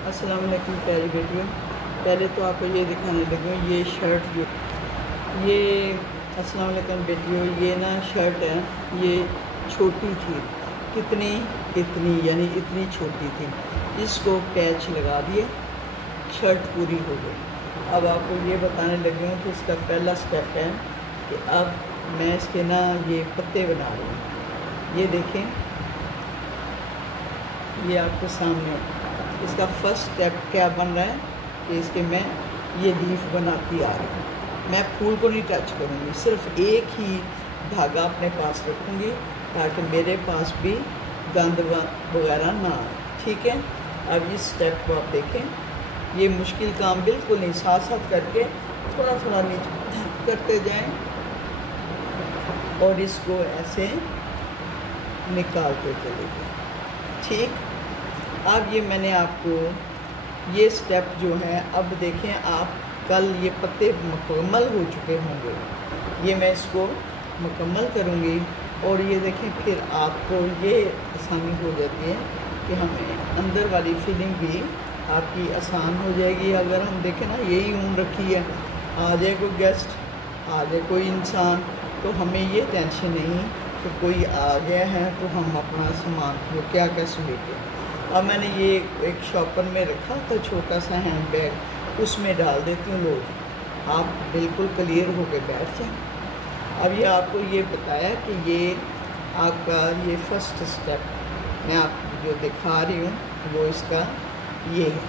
अस्सलाम वालेकुम प्यारी बेटियों। पहले तो आपको ये दिखाने लगी हूँ, ये शर्ट जो ये अस्सलाम वालेकुम बेटियों, ये ना शर्ट है, ये छोटी थी, कितनी इतनी यानी इतनी छोटी थी। इसको पैच लगा दिए, शर्ट पूरी हो गई। अब आपको ये बताने लगी हूँ कि इसका पहला स्टेप है कि अब मैं इसके ना ये पत्ते बना रही हूँ। ये देखें, ये आपके सामने इसका फर्स्ट स्टेप क्या बन रहा है कि इसके मैं ये लीफ बनाती आ रही हूँ। मैं फूल को नहीं टच करूँगी, सिर्फ एक ही धागा अपने पास रखूँगी ताकि मेरे पास भी गंद वगैरह ना आए। ठीक है, अब इस स्टेप को आप देखें, ये मुश्किल काम बिल्कुल नहीं, साथ साथ करके थोड़ा थोड़ा नीचे करते जाएं और इसको ऐसे निकालते चले जाएं। ठीक, अब ये मैंने आपको ये स्टेप जो है, अब देखें आप, कल ये पत्ते मुकम्मल हो चुके होंगे, ये मैं इसको मुकम्मल करूँगी और ये देखें फिर आपको ये आसानी हो जाती है कि हमें अंदर वाली फीलिंग भी आपकी आसान हो जाएगी। अगर हम देखें ना, यही ऊन रखी है, आ जाए कोई गेस्ट, आ जाए कोई इंसान, तो हमें ये टेंशन नहीं कि कोई आ गया है तो हम अपना सामान को क्या कैसे लेके। अब मैंने ये एक शॉपर में रखा था, छोटा सा हैंड बैग, उसमें डाल देती हूँ। लोग आप बिल्कुल क्लियर होकर बैठ जाएं। अब ये आपको ये बताया कि ये आपका ये फर्स्ट स्टेप मैं आपको जो दिखा रही हूँ वो इसका ये है।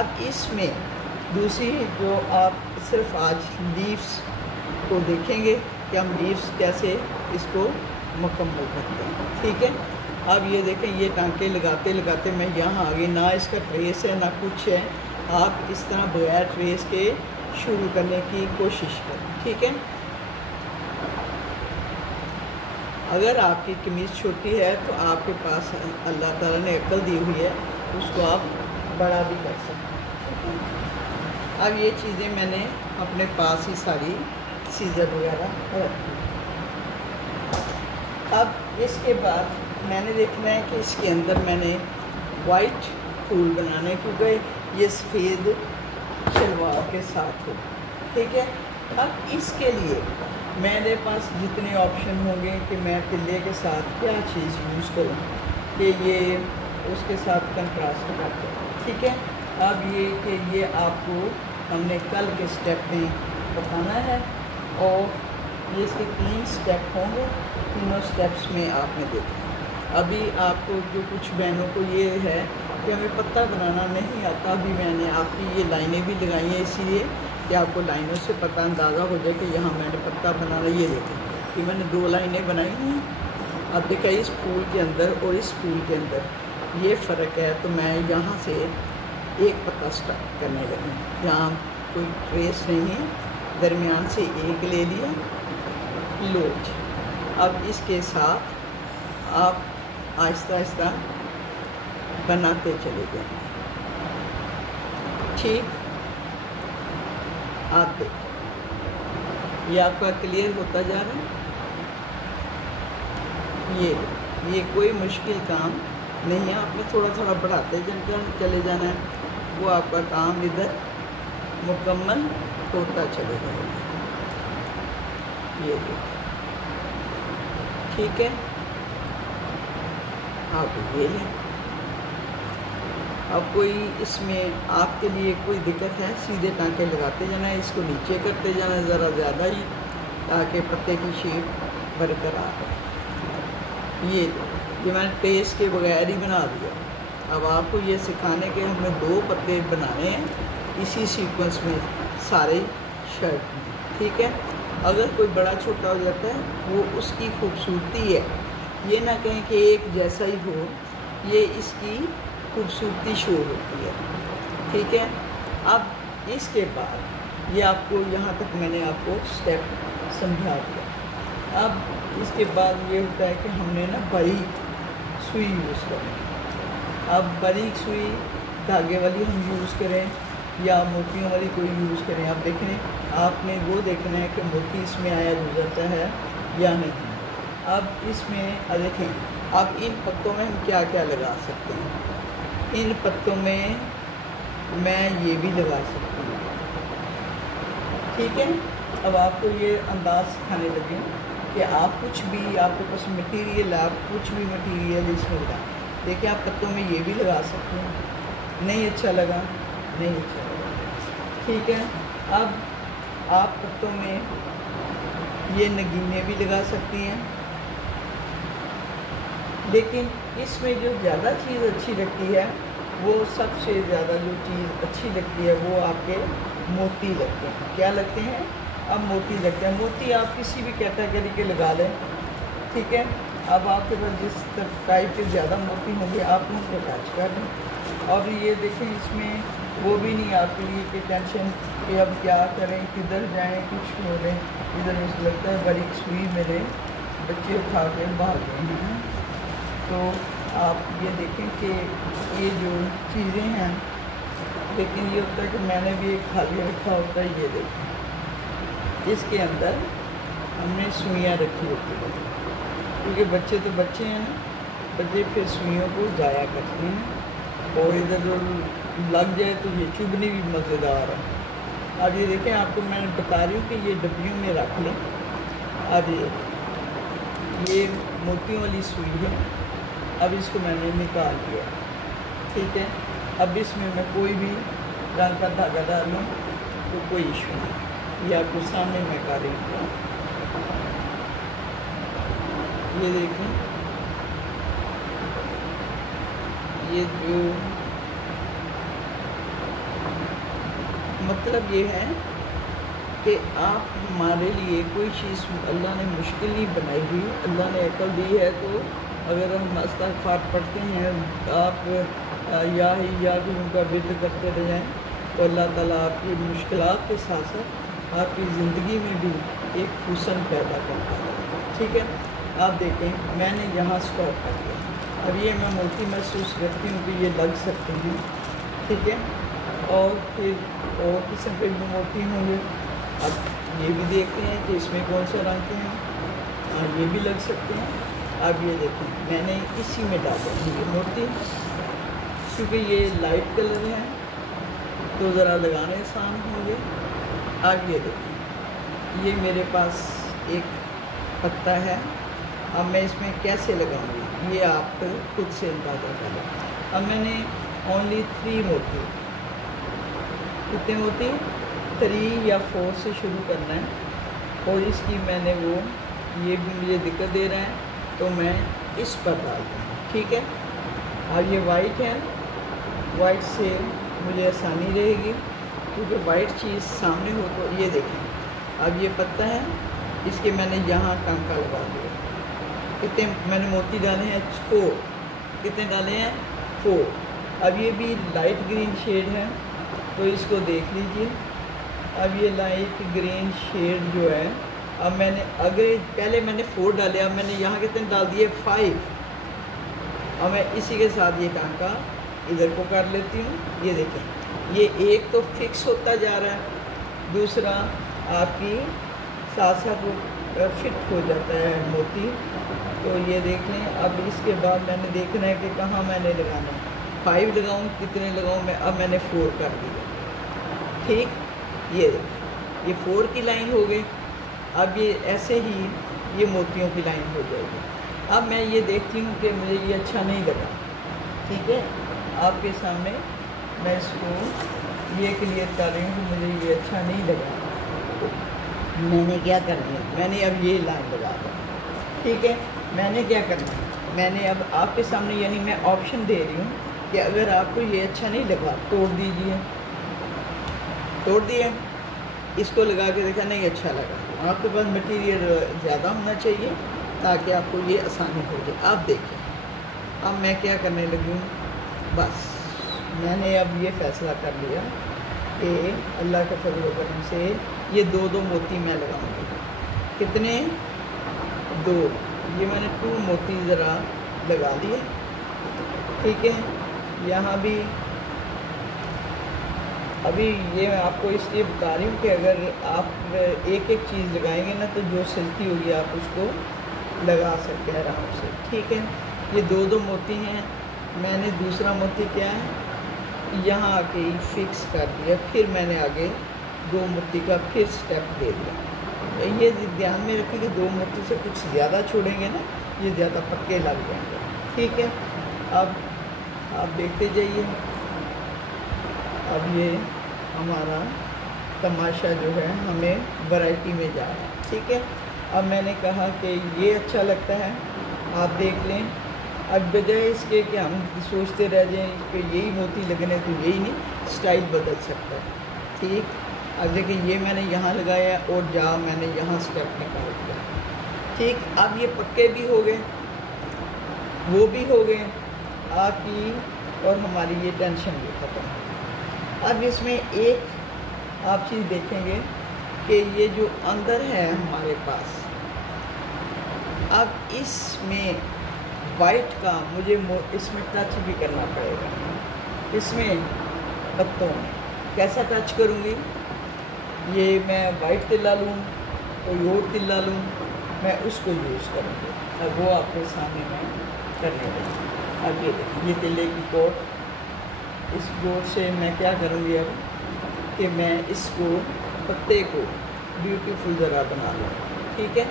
अब इसमें दूसरी जो आप सिर्फ आज लीव्स को देखेंगे कि हम लीव्स कैसे इसको मुकम्मल करते हैं। ठीक है, अब ये देखें, ये टांके लगाते लगाते मैं यहाँ आ गई, ना इसका ट्रेस है ना कुछ है। आप इस तरह बगैर ट्रेस के शुरू करने की कोशिश करें। ठीक है, अगर आपकी कमीज़ छोटी है तो आपके पास अल्लाह ताला ने अक्ल दी हुई है, उसको आप बड़ा भी कर सकते हैं। अब ये चीज़ें मैंने अपने पास ही सारी सीज़र वगैरह रखी। अब इसके बाद मैंने देखना है कि इसके अंदर मैंने वाइट फूल बनाने, क्योंकि ये सफ़ेद शलवार के साथ हो। ठीक है, अब इसके लिए मेरे पास जितने ऑप्शन होंगे कि मैं तिल्ले के साथ क्या चीज़ यूज़ करूँ कि ये उसके साथ कंट्रास्ट करते हैं। ठीक है, अब ये कि ये आपको हमने कल के स्टेप में बताना है और ये इसके 3 स्टेप होंगे, तीनों स्टेप्स में आपने देखा। अभी आपको जो कुछ बहनों को ये है कि हमें पत्ता बनाना नहीं आता, अभी मैंने आपकी ये लाइनें भी लगाई हैं इसीलिए कि आपको लाइनों से पता अंदाज़ा हो जाए कि यहाँ मैंने पत्ता बनाना। ये देखें कि मैंने 2 लाइनें बनाई हैं। अब देखा, इस फूल के अंदर और इस फूल के अंदर ये फ़र्क है, तो मैं यहाँ से एक पत्ता स्टार्ट करने लगी, यहाँ कोई ट्रेस नहीं है, दरमियान से एक ले लिया लोच। अब इसके साथ आप आहिस्ता आहिस्ता बनाते चले जाएंगे। ठीक, आप देखिए ये आपका क्लियर होता जा रहा है। ये कोई मुश्किल काम नहीं है, आपने थोड़ा थोड़ा बढ़ाते चले जाना है, वो आपका काम इधर मुकम्मल होता चले जाएगा। ये देखिए, ठीक है, आप ये लें। अब कोई इसमें आपके लिए कोई दिक्कत है, सीधे टांके लगाते जाना है, इसको नीचे करते जाना है ज़रा ज़्यादा ही, ताकि पत्ते की शेप बरकरार रहे। ये मैंने टेस्ट के बगैर ही बना दिया। अब आपको ये सिखाने के हमें 2 पत्ते बनाने हैं इसी सीक्वेंस में सारे शर्ट में। ठीक है, अगर कोई बड़ा छोटा हो जाता है वो उसकी खूबसूरती है, ये ना कहें कि एक जैसा ही हो, ये इसकी खूबसूरती शो होती है। ठीक है, अब इसके बाद ये आपको यहाँ तक मैंने आपको स्टेप समझा दिया। अब इसके बाद ये होता है कि हमने ना बारीक सुई यूज़ करनी। अब बारीक सुई धागे वाली हम यूज़ करें या मोतियों वाली कोई यूज़ करें। अब देखें, आपने वो देखना है कि मोती इसमें आया गुजरता है या नहीं। अब इसमें देखें, अब इन पत्तों में हम क्या क्या लगा सकते हैं। इन पत्तों में मैं ये भी लगा सकती हूँ। ठीक है, अब आपको ये अंदाज़ सिखाने लगे कि आप कुछ भी, आपके पास मटेरियल, आप कुछ भी मटेरियल इसमें लगा। देखिए आप पत्तों में ये भी लगा सकते हैं। नहीं अच्छा लगा, नहीं अच्छा लगा। ठीक है, अब आप पत्तों में ये नगीने भी लगा सकती हैं, लेकिन इसमें जो ज़्यादा चीज़ अच्छी लगती है, वो सबसे ज़्यादा जो चीज़ अच्छी लगती है वो आपके मोती लगते हैं। क्या लगते हैं? अब मोती लगते हैं। मोती आप किसी भी कैटेगरी के लगा लें। ठीक है, अब आपके पास जिस टाइप के ज़्यादा मोती होंगे आप उनको अटैच कर लें। और ये देखें, इसमें वो भी नहीं आपके लिए कि टेंशन कि अब क्या करें, किधर जाएं, कुछ हो रहे। इधर मुझे लगता है बड़ी सुई मेरे बच्चे उठा के भाग गए हैं। तो आप ये देखें कि ये जो चीज़ें हैं, लेकिन ये होता है कि मैंने भी एक खाली रखा होता है। ये देखें, इसके अंदर हमने सुइयाँ रखी होती हैं, क्योंकि बच्चे तो बच्चे हैं ना, बच्चे फिर सुइयों को जाया करते हैं और इधर जो लग जाए तो ये चुभनी भी मज़ेदार है। अब ये देखें, आपको मैं बता रही हूँ कि ये डब्बियों में रख लें। अब ये मोतियों वाली सुई है। अब इसको मैंने निकाल लिया। ठीक है, अब इसमें मैं कोई भी रंग का धागा डाल लूँ तो कोई इशू नहीं। ये आपको सामने मैं कर रही हूँ। ये देखें, ये जो मतलब ये है कि आप हमारे लिए कोई चीज़ अल्लाह ने मुश्किल नहीं बनाई हुई। अल्लाह ने अकल दी है, तो अगर हम इस्तिग़फ़ार पढ़ते हैं, आप या कि उनका विर्द करते रह जाएँ, तो अल्लाह ताला आपकी मुश्किलात के साथ साथ आपकी ज़िंदगी में भी एक हुस्न पैदा करता है। ठीक है, आप देखें, मैंने यहाँ स्टॉप कर दिया। अब ये मैं मोती महसूस करती हूँ कि ये लग सकते हैं। ठीक है, और फिर और किस्म के भी मोती होंगे। अब ये भी देखते हैं कि इसमें कौन से रंग के हैं। और ये भी लग सकते हैं। अब ये देखें, मैंने इसी में डाला ये मोती, क्योंकि ये लाइट कलर है तो ज़रा लगाने आसान होंगे। अब ये देखें, ये मेरे पास एक पत्ता है। अब मैं इसमें कैसे लगाऊंगी ये आप खुद से अंदाज़ा करें। अब मैंने ओनली 3 मोती, कितने मोती? 3 या 4 से शुरू करना है। और इसकी मैंने वो, ये भी मुझे दिक्कत दे रहा है तो मैं इस पर डाल दूँगा। ठीक है, अब ये वाइट है, वाइट से मुझे आसानी रहेगी क्योंकि वाइट चीज़ सामने हो। तो ये देखें, अब ये पत्ता है, इसके मैंने यहाँ टांका लगा दिया। कितने मैंने मोती डाले हैं? 4। कितने डाले हैं? 4। अब ये भी लाइट ग्रीन शेड है, तो इसको देख लीजिए। अब ये लाइट ग्रीन शेड जो है, अब मैंने पहले मैंने 4 डाले, अब मैंने यहाँ कितने डाल दिए? 5। अब मैं इसी के साथ ये टांका इधर को कर लेती हूँ। ये देखें, ये एक तो फिक्स होता जा रहा है, दूसरा आपकी साथ साथ वो फिट हो जाता है मोती। तो ये देख लें। अब इसके बाद मैंने देखना है कि कहाँ मैंने लगाना है। 5 लगाऊँ, कितने लगाऊँ मैं? अब मैंने 4 कर दिया। ठीक, ये देखिए, ये 4 की लाइन हो गई। अब ये ऐसे ही ये मोतियों की लाइन हो जाएगी। अब मैं ये देखती हूँ कि मुझे ये अच्छा नहीं लगा। ठीक है, आपके सामने मैं इसको ये क्लियर कर रही हूँ कि मुझे ये अच्छा नहीं लगा। तो मैंने क्या कर दिया? मैंने अब ये लाइन लगा दी। ठीक है, मैंने क्या करना है? मैंने अब आपके सामने, यानी मैं ऑप्शन दे रही हूँ कि अगर आपको ये अच्छा नहीं लगा तोड़ दीजिए। तोड़ दिए, इसको लगा के देखा, नहीं अच्छा लगा। आपके पास मटेरियल ज़्यादा होना चाहिए ताकि आपको ये आसानी हो जाए। आप देखें, अब मैं क्या करने लगी हूँ, बस मैंने अब ये फ़ैसला कर लिया कि अल्लाह के फजल व करम से ये 2-2 मोती मैं लगाऊंगी। कितने? 2। ये मैंने 2 मोती ज़रा लगा लिए। ठीक है, यहाँ भी अभी ये मैं आपको इसलिए बता रही हूँ कि अगर आप एक एक चीज़ लगाएंगे ना, तो जो सिलती होगी आप उसको लगा सकते हैं आराम से। ठीक है, ये 2-2 मोती हैं। मैंने दूसरा मोती क्या है? यहाँ आके फिक्स कर दिया, फिर मैंने आगे 2 मोती का फिर स्टेप दे दिया। ये ध्यान में रखें कि 2 मोती से कुछ ज़्यादा छोड़ेंगे ना, ये ज़्यादा पक्के लग जाएंगे। ठीक है, अब आप देखते जाइए। अब ये हमारा तमाशा जो है हमें वैरायटी में जा रहा है। ठीक है, अब मैंने कहा कि ये अच्छा लगता है, आप देख लें। अब बजाय इसके कि हम सोचते रह जाएं इस पर यही मोती लगने, तो यही नहीं, स्टाइल बदल सकता है। ठीक, अब देखिए ये मैंने यहाँ लगाया और जा मैंने यहाँ स्टेप निकाल दिया। ठीक, अब ये पक्के भी हो गए, वो भी हो गए आपकी, और हमारी ये टेंशन भी ख़त्म। अब इसमें एक आप चीज़ देखेंगे कि ये जो अंदर है हमारे पास, अब इसमें वाइट का मुझे इसमें टच भी करना पड़ेगा। इसमें पत्तों में कैसा टच करूँगी, ये मैं वाइट तिल्ला लूँ, कोई और तिल्ला लूँ, मैं उसको यूज़ करूँगी। अब वो आपके सामने मैं करने लगी। अब ये देखिए, ये तिल्ले की कोट, इस कोट से मैं क्या करूँगी अब कि मैं इसको पत्ते को ब्यूटीफुल ज़रा बना लूँ। ठीक है,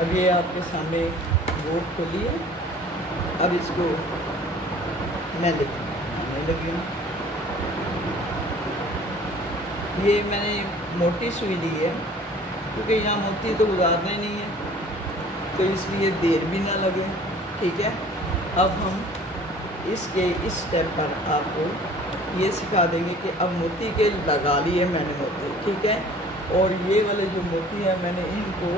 अब ये आपके सामने बोर्ड खोली है। अब इसको मैं लिखने लगी हूँ। ये मैंने मोटी सुई ली है क्योंकि यहाँ मोती तो गुजारने नहीं है, तो इसलिए देर भी ना लगे। ठीक है, अब हम इसके इस स्टेप पर आपको ये सिखा देंगे कि अब मोती के लगा लिए मैंने मोती। ठीक है, और ये वाले जो मोती है मैंने इनको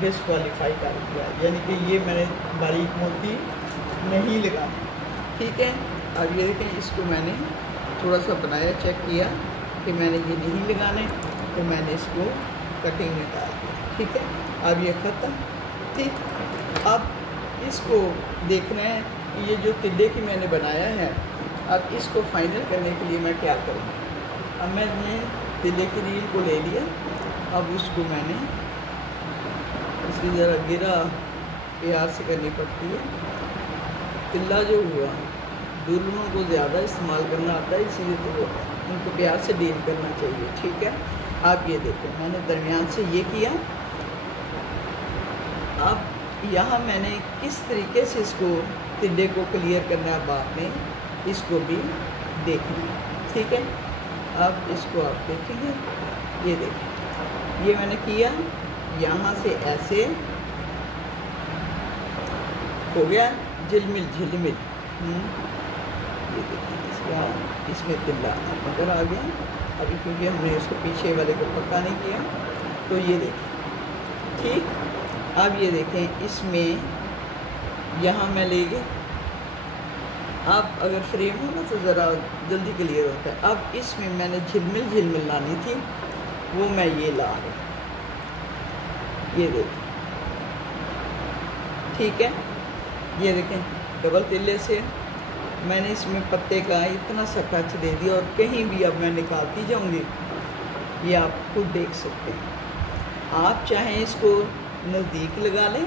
डिस्क्वालीफाई कर दिया, यानी कि ये मैंने बारीक मोती नहीं लगाने। ठीक है, अब ये देखें, इसको मैंने थोड़ा सा बनाया, चेक किया कि मैंने ये नहीं लगाने, तो मैंने इसको कटिंग में डाल दिया। ठीक है, अब ये ख़त्म। ठीक, अब इसको देखना है, ये जो तिल्ले की मैंने बनाया है, अब इसको फाइनल करने के लिए मैं क्या करूँ। अब मैंने तिल्ले की रील को ले लिया, अब उसको मैंने इसकी ज़रा गिरा प्यार से करनी पड़ती है। तिल्ला जो हुआ दुल्हनों को ज़्यादा इस्तेमाल करना आता है, इसीलिए तो उनको प्यार से डील करना चाहिए। ठीक है, आप ये देखो, मैंने दरमियान से ये किया। अब यहाँ मैंने किस तरीके से इसको तिल्ले को क्लियर करना है, अब आपने इसको भी देखना है। ठीक है, अब इसको आप देखेंगे, ये देखें, ये मैंने किया, यहाँ से ऐसे हो गया झिलमिल झिलमिल। ये देखिए, इसमें तिल्ला अंदर आ गया। अभी क्योंकि हमने इसको पीछे वाले को पक्का नहीं किया, तो ये देखिए। ठीक, अब ये देखें, इसमें यहाँ मैं ले गई। अब अगर फ्रेम हो ना तो ज़रा जल्दी क्लियर होता है। अब इसमें मैंने झिलमिल झिलमिल लानी थी, वो मैं ये ला रही, ये देखें। ठीक है, ये देखें, डबल तिल्ले से मैंने इसमें पत्ते का इतना सा टच दे दिया, और कहीं भी अब मैं निकालती जाऊंगी, ये आप खुद देख सकते हैं। आप चाहें इसको नज़दीक लगा लें,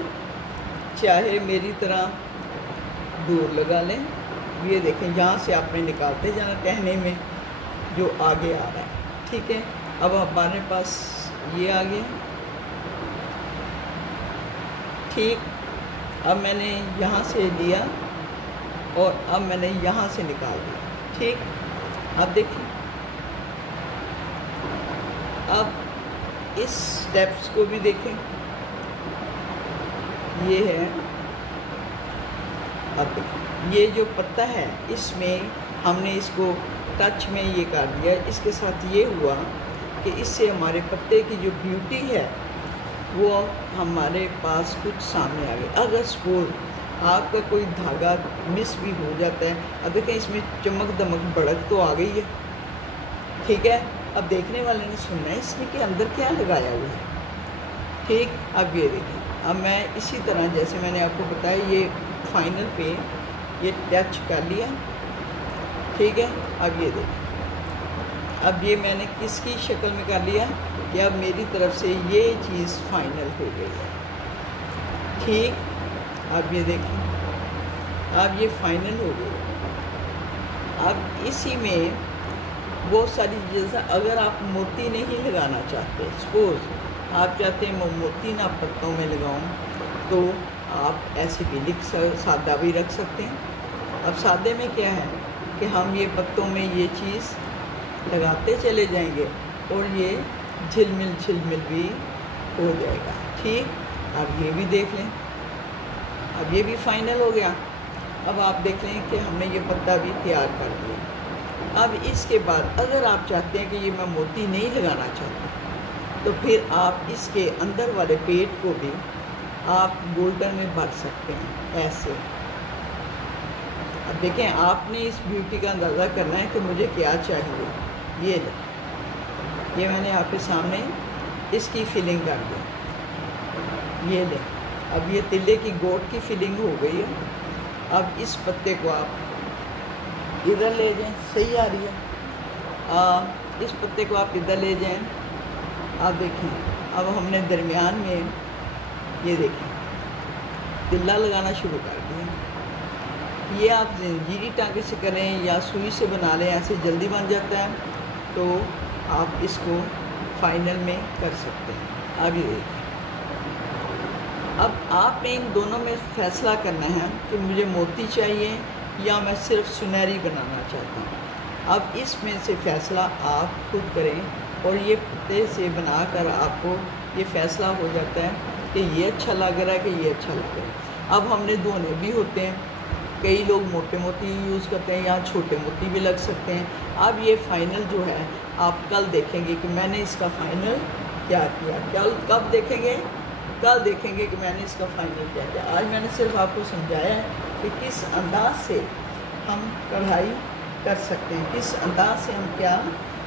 चाहे मेरी तरह दूर लगा लें। ये देखें, यहाँ से आपने निकालते जाना टहने में जो आगे आ रहा है। ठीक है, अब हमारे पास ये आ गया। ठीक, अब मैंने यहाँ से लिया और अब मैंने यहाँ से निकाल दिया। ठीक, अब देखिए, अब इस स्टेप्स को भी देखें, ये है। अब देखिए, ये जो पत्ता है इसमें हमने इसको टच में ये कर दिया। इसके साथ ये हुआ कि इससे हमारे पत्ते की जो ब्यूटी है वो हमारे पास कुछ सामने आ गई। अगर सपोज आपका कोई धागा मिस भी हो जाता है, अब देखें, इसमें चमक दमक बढ़क तो आ गई है। ठीक है, अब देखने वाले ने सुनना है इसने के अंदर क्या लगाया हुआ है। ठीक, अब ये देखिए, अब मैं इसी तरह जैसे मैंने आपको बताया, ये फाइनल पे ये टच कर लिया। ठीक है, अब ये देखिए, अब ये मैंने किसकी शक्ल में कर लिया कि अब मेरी तरफ से ये चीज़ फाइनल हो गई है। ठीक, अब ये देखिए, अब ये फाइनल हो गया। अब इसी में बहुत सारी चीज़ें, अगर आप मोती नहीं लगाना चाहते, सपोज़ आप चाहते हैं मैं मोती ना पत्तों में लगाऊं, तो आप ऐसे भी सादा भी रख सकते हैं। अब सादे में क्या है कि हम ये पत्तों में ये चीज़ लगाते चले जाएंगे और ये झिलमिल भी हो जाएगा। ठीक, अब ये भी देख लें, अब ये भी फाइनल हो गया। अब आप देख लें कि हमने ये पत्ता भी तैयार कर दिया। अब इसके बाद अगर आप चाहते हैं कि ये मैं मोती नहीं लगाना चाहता, तो फिर आप इसके अंदर वाले पेट को भी आप गोल्डन में भर सकते हैं ऐसे। अब देखें, आपने इस ब्यूटी का अंदाज़ा करना है कि मुझे क्या चाहिए। ये मैंने आपके सामने इसकी फिलिंग कर दी। ये ले, अब ये तिल्ले की गोट की फिलिंग हो गई है। अब इस पत्ते को आप इधर ले जाएं, सही आ रही है। इस पत्ते को आप इधर ले जाएं। आप देखें, अब हमने दरमियान में ये देखें तिल्ला लगाना शुरू कर दिया। ये आप जंजीरी टाँके से करें या सुई से बना लें, ऐसे जल्दी बन जाता है, तो आप इसको फाइनल में कर सकते हैं। अब ये देखिए, अब आपने इन दोनों में फ़ैसला करना है कि मुझे मोती चाहिए या मैं सिर्फ सुनहरी बनाना चाहता हूँ। अब इसमें से फ़ैसला आप खुद करें और ये पत्ते से बनाकर आपको ये फ़ैसला हो जाता है कि ये अच्छा लग रहा है कि ये अच्छा लग रहा है। अब हमने दोनों भी होते हैं, कई लोग मोटे मोती यूज़ करते हैं या छोटे मोती भी लग सकते हैं। अब ये फ़ाइनल जो है आप कल देखेंगे कि मैंने इसका फ़ाइनल क्या किया। कब देखेंगे? कल देखेंगे कि मैंने इसका फ़ाइनल क्या किया। आज मैंने सिर्फ आपको समझाया है कि किस अंदाज से हम कढ़ाई कर सकते हैं, किस अंदाज से हम क्या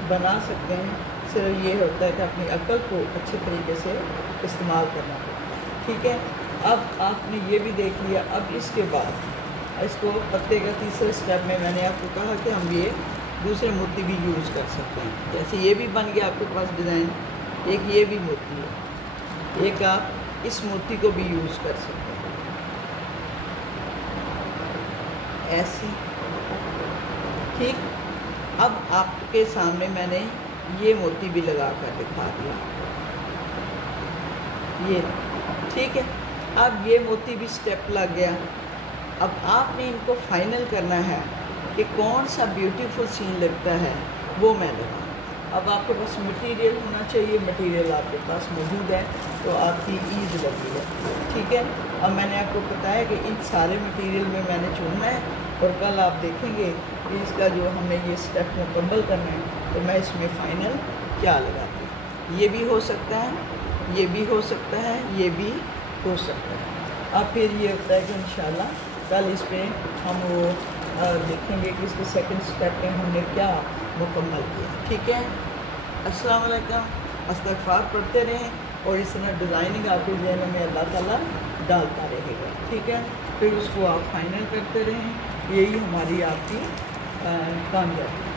बना सकते हैं। सिर्फ ये होता है कि अपनी अक्ल को अच्छे तरीके से इस्तेमाल करना पड़ता है। ठीक है, अब आपने ये भी देख लिया। अब इसके बाद इसको पत्ते का तीसरे स्टेप में मैंने आपको कहा कि हम ये दूसरे मोती भी यूज़ कर सकते हैं। जैसे ये भी बन गया आपके पास डिज़ाइन, एक ये भी मोती है, एक आप इस मोती को भी यूज़ कर सकते हैं ऐसे। ठीक, अब आपके सामने मैंने ये मोती भी लगा कर दिखा दिया, ये ठीक है। अब ये मोती भी स्टेप लग गया। अब आपने इनको फाइनल करना है कि कौन सा ब्यूटीफुल सीन लगता है वो मैं लगाऊँ। अब आपके पास मटेरियल होना चाहिए, मटेरियल आपके पास मौजूद है तो आपकी ईद लगी है। ठीक है, अब मैंने आपको बताया कि इन सारे मटेरियल में मैंने चुनना है और कल आप देखेंगे कि इसका जो हमें ये स्टेप मुकम्मल करना है तो मैं इसमें फ़ाइनल क्या लगाती हूँ। ये भी हो सकता है, ये भी हो सकता है, ये भी हो सकता है। अब फिर ये होता है कि इंशाल्लाह कल इस पर हम वो देखेंगे कि इसके सेकंड स्टेप में हमने क्या मुकम्मल किया। ठीक है, अस्सलाम वालेकुम। इस्तग़फ़ार पढ़ते रहें और इस तरह डिज़ाइनिंग आपके ज़हन में अल्लाह ताला डालता रहेगा। ठीक है, फिर उसको आप फाइनल करते रहें, यही हमारी आपकी कामयाबी।